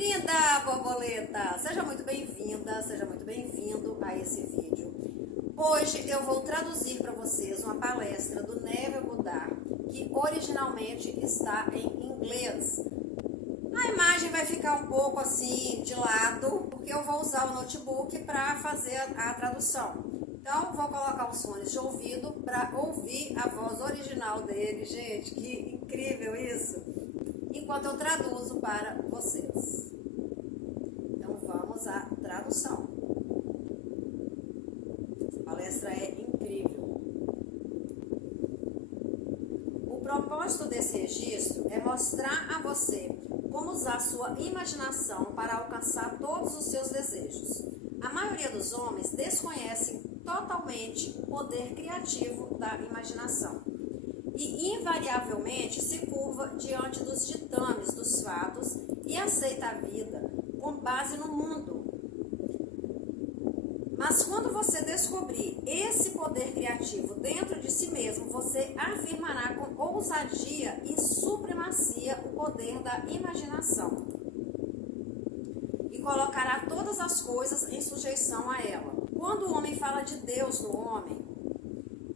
Linda borboleta, seja muito bem-vinda, seja muito bem-vindo a esse vídeo. Hoje eu vou traduzir para vocês uma palestra do Neville Goddard, que originalmente está em inglês. A imagem vai ficar um pouco assim de lado, porque eu vou usar o notebook para fazer a tradução. Então, vou colocar os fones de ouvido para ouvir a voz original dele. Gente, que incrível isso! Enquanto eu traduzo para vocês. Então, vamos à tradução. Essa palestra é incrível. O propósito desse registro é mostrar a você como usar sua imaginação para alcançar todos os seus desejos. A maioria dos homens desconhecem totalmente o poder criativo da imaginação e invariavelmente se curva diante dos ditames dos fatos e aceita a vida com base no mundo. Mas quando você descobrir esse poder criativo dentro de si mesmo, você afirmará com ousadia e supremacia o poder da imaginação e colocará todas as coisas em sujeição a ela. Quando o homem fala de Deus no homem,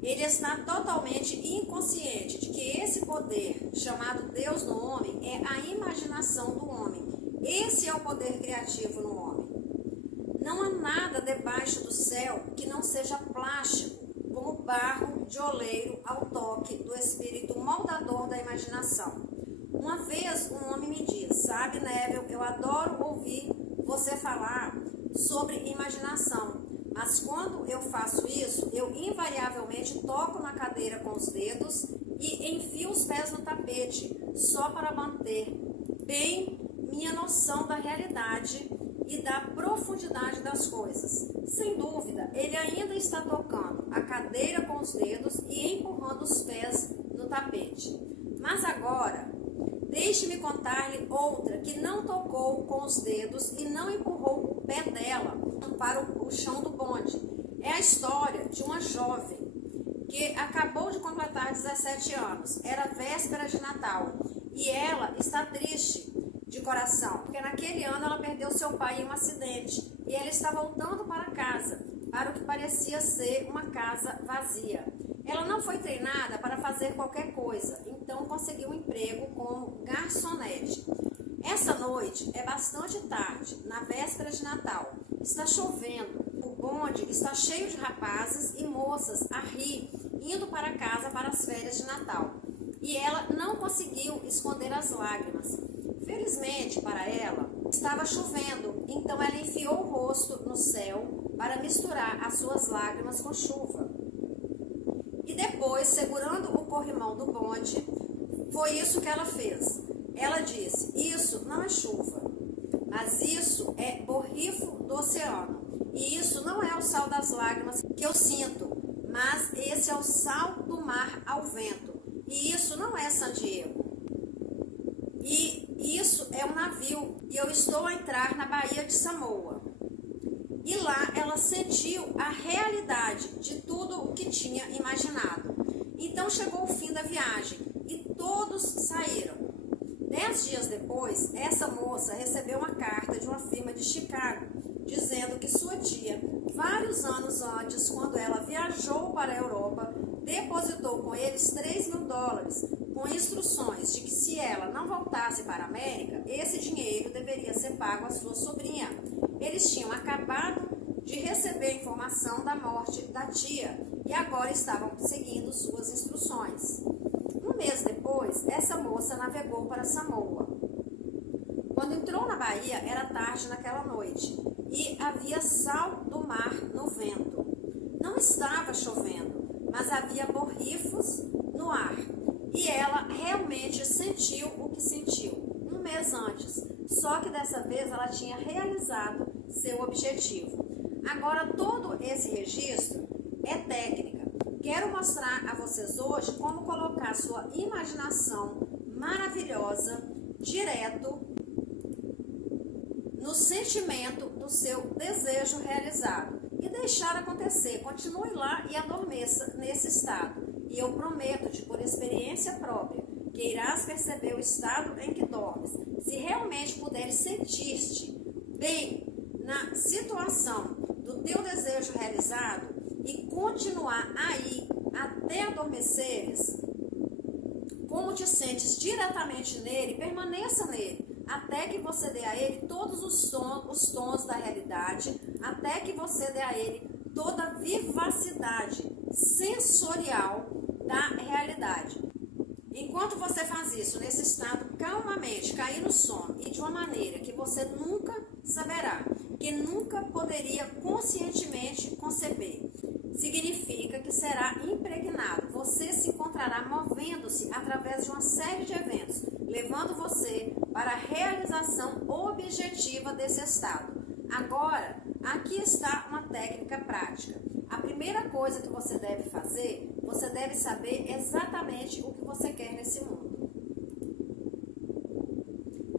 ele está totalmente inconsciente de que esse poder, chamado Deus no homem, é a imaginação do homem. Esse é o poder criativo no homem. Não há nada debaixo do céu que não seja plástico, como barro de oleiro ao toque do espírito moldador da imaginação. Uma vez um homem me disse: sabe, Neville, eu adoro ouvir você falar sobre imaginação. Mas quando eu faço isso, eu invariavelmente toco na cadeira com os dedos e enfio os pés no tapete, só para manter bem minha noção da realidade e da profundidade das coisas. Sem dúvida, ele ainda está tocando a cadeira com os dedos e empurrando os pés no tapete. Mas agora, deixe-me contar-lhe outra que não tocou com os dedos e não empurrou o pé dela para o chão do bonde. É a história de uma jovem que acabou de completar 17 anos. Era véspera de Natal e ela está triste de coração, porque naquele ano ela perdeu seu pai em um acidente e ela está voltando para casa, para o que parecia ser uma casa vazia. Ela não foi treinada para fazer qualquer coisa, então conseguiu um emprego como garçonete. Essa noite é bastante tarde, na véspera de Natal. Está chovendo, o bonde está cheio de rapazes e moças a rir, indo para casa para as férias de Natal. E ela não conseguiu esconder as lágrimas. Felizmente para ela, estava chovendo, então ela enfiou o rosto no céu para misturar as suas lágrimas com chuva. E depois, segurando o corrimão do bonde, foi isso que ela fez. Ela disse: isso não é chuva, mas isso é borrifo do oceano. E isso não é o sal das lágrimas que eu sinto, mas esse é o sal do mar ao vento. E isso não é San Diego. E isso é um navio e eu estou a entrar na Baía de Samoa. E lá ela sentiu a realidade de tudo o que tinha imaginado. Então chegou o fim da viagem e todos saíram. 10 dias depois, essa moça recebeu uma carta de uma firma de Chicago, dizendo que sua tia, vários anos antes, quando ela viajou para a Europa, depositou com eles $3.000, com instruções de que se ela não voltasse para a América, esse dinheiro deveria ser pago à sua sobrinha. Eles tinham acabado de receber a informação da morte da tia e agora estavam seguindo suas instruções. Um mês depois, essa moça navegou para Samoa. Quando entrou na Bahia, era tarde naquela noite e havia sal do mar no vento. Não estava chovendo, mas havia borrifos no ar. E ela realmente sentiu o que sentiu um mês antes, só que dessa vez ela tinha realizado seu objetivo. Agora, todo esse registro é técnica. Quero mostrar a vocês hoje como colocar sua imaginação maravilhosa direto no sentimento do seu desejo realizado e deixar acontecer. Continue lá e adormeça nesse estado. E eu prometo-te, por experiência própria, que irás perceber o estado em que dormes, se realmente puderes sentir-te bem na situação do teu desejo realizado e continuar aí até adormeceres, como te sentes diretamente nele, permaneça nele, até que você dê a ele todos os tons da realidade, até que você dê a ele toda a vivacidade sensorial da realidade. Enquanto você faz isso nesse estado, calmamente, cair no sono e de uma maneira que você nunca saberá, que nunca poderia conscientemente conceber, significa que será impregnado. Você se encontrará movendo-se através de uma série de eventos, levando você para a realização objetiva desse estado. Agora, aqui está uma técnica prática. A primeira coisa que você deve fazer, você deve saber exatamente o que você quer nesse mundo.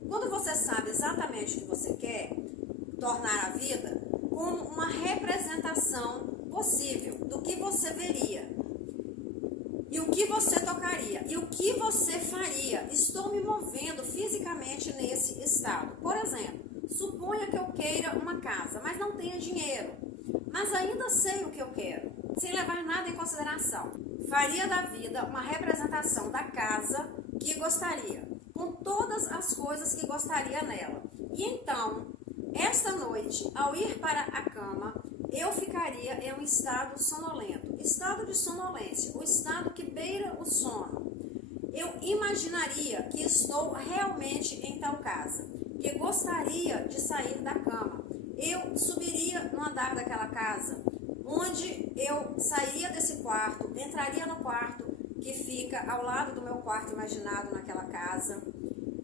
Quando você sabe exatamente o que você quer, tornar a vida como uma representação possível do que você veria, e o que você tocaria, e o que você faria. Estou me movendo fisicamente nesse estado. Por exemplo, suponha que eu queira uma casa, mas não tenha dinheiro, mas ainda sei o que eu quero, sem levar nada em consideração. Faria da vida uma representação da casa que gostaria, com todas as coisas que gostaria nela. E então, esta noite, ao ir para a cama, eu ficaria em um estado sonolento, estado de sonolência, o estado que beira o sono. Eu imaginaria que estou realmente em tal casa, que gostaria de sair da cama. Eu subiria no andar daquela casa, onde eu sairia desse quarto, entraria no quarto que fica ao lado do meu quarto imaginado naquela casa,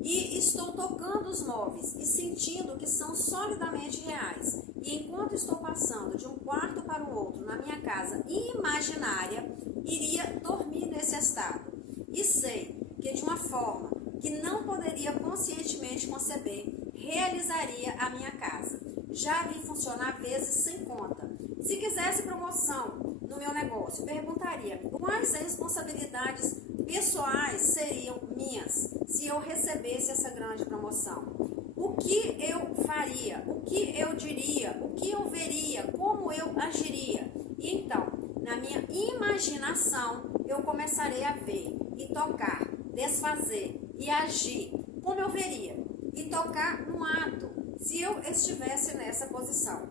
e estou tocando os móveis e sentindo que são solidamente reais. E enquanto estou passando de um quarto para o outro na minha casa imaginária, iria dormir nesse estado. E sei que de uma forma que não poderia conscientemente conceber, realizaria a minha casa. Já vi funcionar vezes sem conta. Se quisesse promoção no meu negócio, perguntaria quais responsabilidades pessoais seriam minhas se eu recebesse essa grande promoção. O que eu faria, o que eu diria, o que eu veria, como eu agiria. E então, na minha imaginação, eu começarei a ver e tocar, desfazer e agir como eu veria. E tocar no ato, se eu estivesse nessa posição.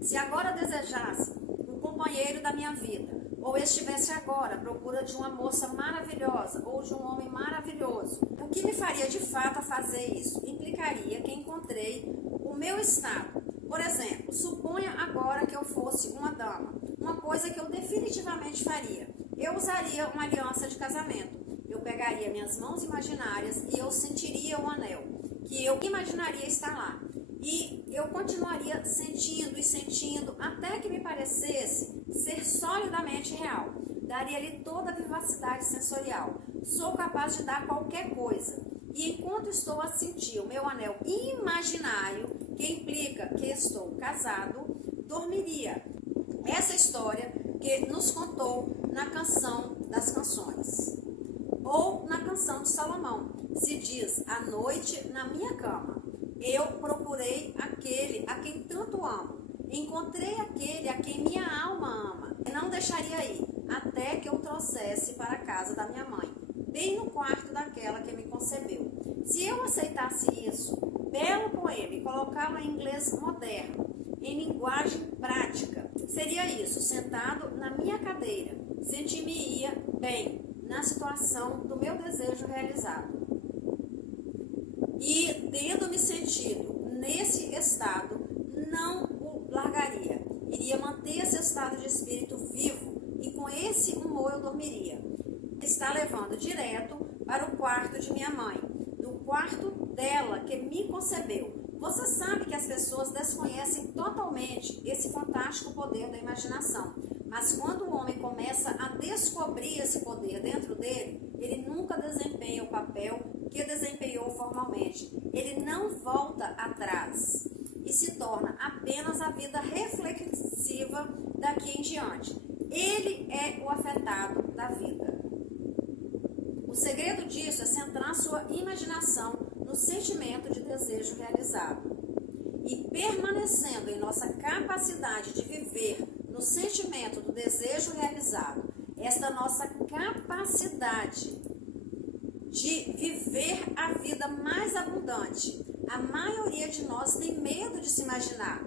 Se agora desejasse um companheiro da minha vida, ou estivesse agora à procura de uma moça maravilhosa ou de um homem maravilhoso, o que me faria de fato a fazer isso? Implicaria que encontrei o meu estado. Por exemplo, suponha agora que eu fosse uma dama, uma coisa que eu definitivamente faria. Eu usaria uma aliança de casamento. Eu pegaria minhas mãos imaginárias e eu sentiria o anel, que eu imaginaria estar lá. E eu continuaria sentindo e sentindo até que me parecesse ser solidamente real. Daria-lhe toda a vivacidade sensorial. Sou capaz de dar qualquer coisa. E enquanto estou a sentir o meu anel imaginário, que implica que estou casado, dormiria. Essa história que nos contou na Canção das Canções. Ou na Canção de Salomão. Se diz, à noite na minha cama. Eu procurei aquele a quem tanto amo. Encontrei aquele a quem minha alma ama. E não deixaria ir, até que eu trouxesse para a casa da minha mãe, bem no quarto daquela que me concebeu. Se eu aceitasse isso, belo poema, e colocá-lo em inglês moderno, em linguagem prática, seria isso, sentado na minha cadeira, sentir-me-ia bem na situação do meu desejo realizado. E, tendo-me sentido nesse estado, não o largaria. Iria manter esse estado de espírito vivo e com esse humor eu dormiria. Está levando direto para o quarto de minha mãe, do quarto dela que me concebeu. Você sabe que as pessoas desconhecem totalmente esse fantástico poder da imaginação. Mas quando o homem começa a descobrir esse poder dentro dele, ele nunca desempenha o papel que desempenhou formalmente. Ele não volta atrás e se torna apenas a vida reflexiva daqui em diante. Ele é o afetado da vida. O segredo disso é centrar sua imaginação no do sentimento de desejo realizado. E permanecendo em nossa capacidade de viver no sentimento do desejo realizado, esta nossa capacidade de viver a vida mais abundante, a maioria de nós tem medo de se imaginar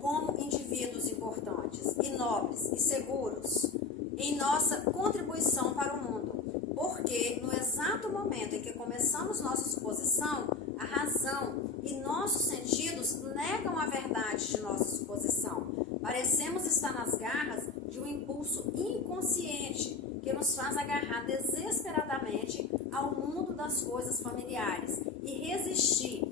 como indivíduos importantes e nobres e seguros em nossa contribuição para o mundo, porque no exato momento em que começamos nossa suposição, a razão e nossos sentidos negam a verdade de nossa suposição. Parecemos estar nas garras de um impulso inconsciente que nos faz agarrar desesperadamente ao mundo das coisas familiares e resistir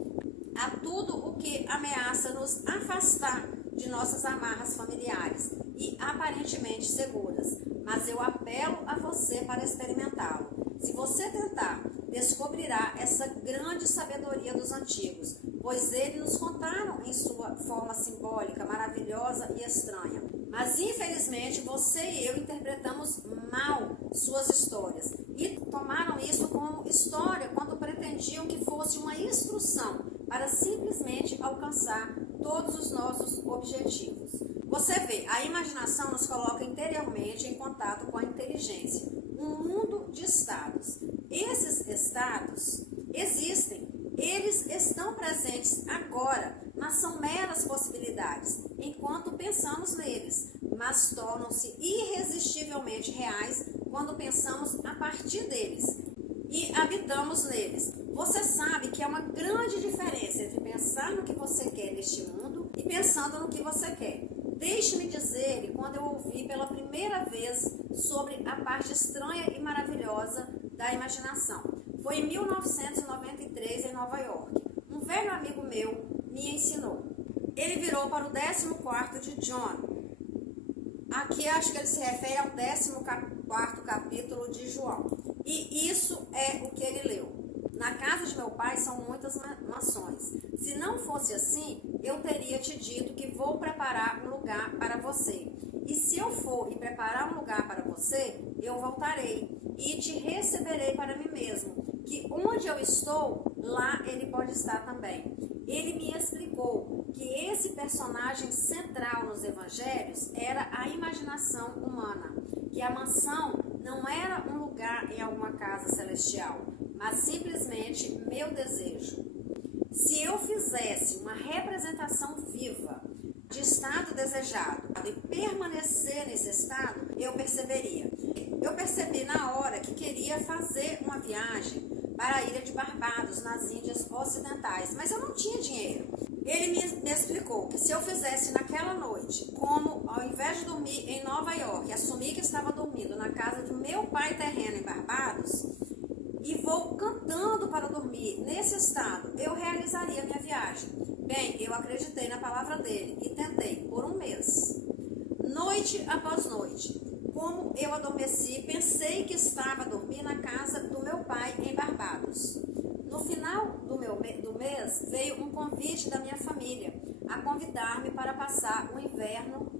a tudo o que ameaça nos afastar de nossas amarras familiares e aparentemente seguras. Mas eu apelo a você para experimentá-lo. Se você tentar, descobrirá essa grande sabedoria dos antigos, pois eles nos contaram em sua forma simbólica, maravilhosa e estranha. Mas infelizmente você e eu interpretamos mal suas histórias e tomaram isso como história quando pretendiam que fosse uma instrução para simplesmente alcançar todos os nossos objetivos. Você vê, a imaginação nos coloca interiormente em contato com a inteligência, um mundo de estados. Esses estados existem, eles estão presentes agora, mas são meras possibilidades, enquanto pensamos neles, mas tornam-se irresistivelmente reais quando pensamos a partir deles e habitamos neles. Você sabe que há uma grande diferença entre pensar no que você quer neste mundo e pensando no que você quer. Deixe-me dizer, quando eu ouvi pela primeira vez sobre a parte estranha e maravilhosa da imaginação. Foi em 1993, em Nova York. Um velho amigo meu me ensinou. Ele virou para o 14º de John. Aqui acho que ele se refere ao 14º capítulo de João. E isso é o que ele leu. Na casa de meu pai são muitas mansões. Se não fosse assim, eu teria te dito que vou preparar um lugar para você. E se eu for e preparar um lugar para você, eu voltarei e te receberei para mim mesmo. Que onde eu estou, lá ele pode estar também. Ele me explicou que esse personagem central nos evangelhos era a imaginação humana. Que a mansão não era um lugar em alguma casa celestial, mas simplesmente meu desejo. Se eu fizesse uma representação viva de estado desejado e permanecer nesse estado, eu perceberia. Eu percebi na hora que queria fazer uma viagem para a ilha de Barbados, nas Índias Ocidentais, mas eu não tinha dinheiro. Ele me explicou que se eu fizesse naquela noite, como ao invés de dormir em Nova York, assumir que estava dormindo na casa do meu pai terreno em Barbados, e vou cantando para dormir nesse estado, eu realizaria minha viagem. Bem, eu acreditei na palavra dele e tentei por um mês. Noite após noite, como eu adormeci, pensei que estava a dormir na casa do meu pai em Barbados. No final do mês, veio um convite da minha família a convidar-me para passar o inverno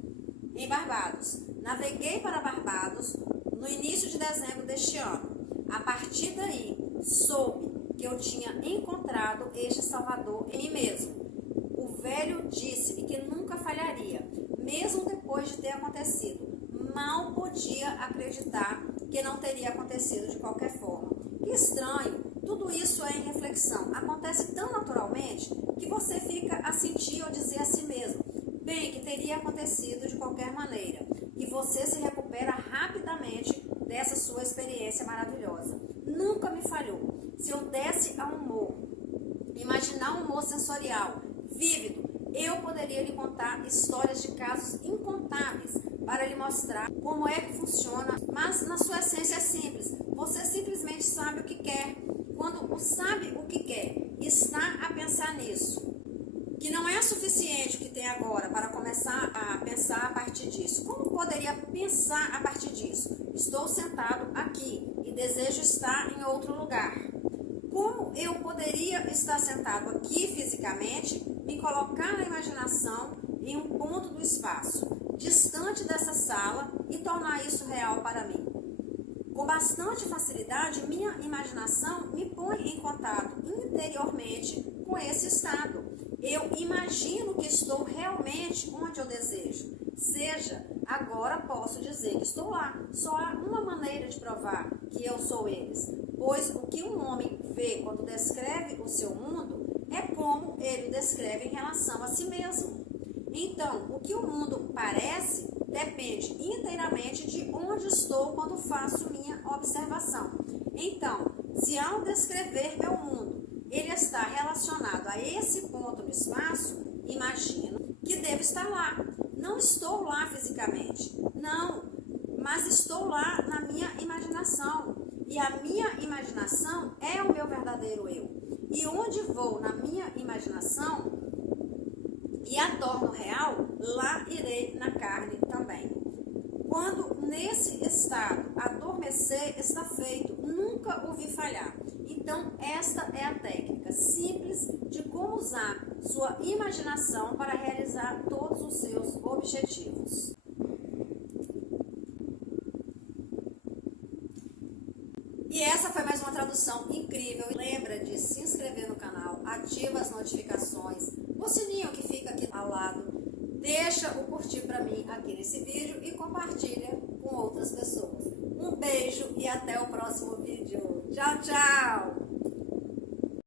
em Barbados. Naveguei para Barbados no início de dezembro deste ano. A partir daí, soube que eu tinha encontrado este Salvador em mim mesmo. O velho disse-me que nunca falharia, mesmo depois de ter acontecido. Mal podia acreditar que não teria acontecido de qualquer forma. Que estranho, tudo isso é em reflexão. Acontece tão naturalmente que você fica a sentir ou dizer a si mesmo, bem, que teria acontecido de qualquer maneira. E você se recupera rapidamente dessa sua experiência maravilhosa. Nunca me falhou. Se eu desse a um humor, imaginar um humor sensorial, vívido, eu poderia lhe contar histórias de casos incontáveis para lhe mostrar como é que funciona, mas na sua essência é simples. Você simplesmente sabe o que quer. Quando sabe o que quer, está a pensar nisso, que não é suficiente o que tem agora para começar a pensar a partir disso. Como poderia pensar a partir disso? Estou sentado aqui e desejo estar em outro lugar. Como eu poderia estar sentado aqui fisicamente, me colocar na imaginação em um ponto do espaço, distante dessa sala e tornar isso real para mim? Com bastante facilidade, minha imaginação me põe em contato interiormente com esse estado. Eu imagino que estou realmente onde eu desejo. Seja, agora posso dizer que estou lá. Só há uma maneira de provar que eu sou eles. Pois o que um homem vê quando descreve o seu mundo é como ele descreve em relação a si mesmo. Então, o que o mundo parece depende inteiramente de onde estou quando faço minha observação. Então, se ao descrever meu mundo, ele está relacionado a esse ponto no espaço, imagino que devo estar lá. Não estou lá fisicamente, não, mas estou lá na minha imaginação. E a minha imaginação é o meu verdadeiro eu. E onde vou na minha imaginação e a torno real, lá irei na carne também. Quando nesse estado adormecer está feito, nunca o vi falhar. Então, esta é a técnica simples de como usar sua imaginação para realizar todos os seus objetivos. E essa foi mais uma tradução incrível. Lembra de se inscrever no canal, ativa as notificações, o sininho que fica aqui ao lado, deixa o curtir para mim aqui nesse vídeo e compartilha com outras pessoas. Um beijo e até o próximo vídeo. Tchau, tchau!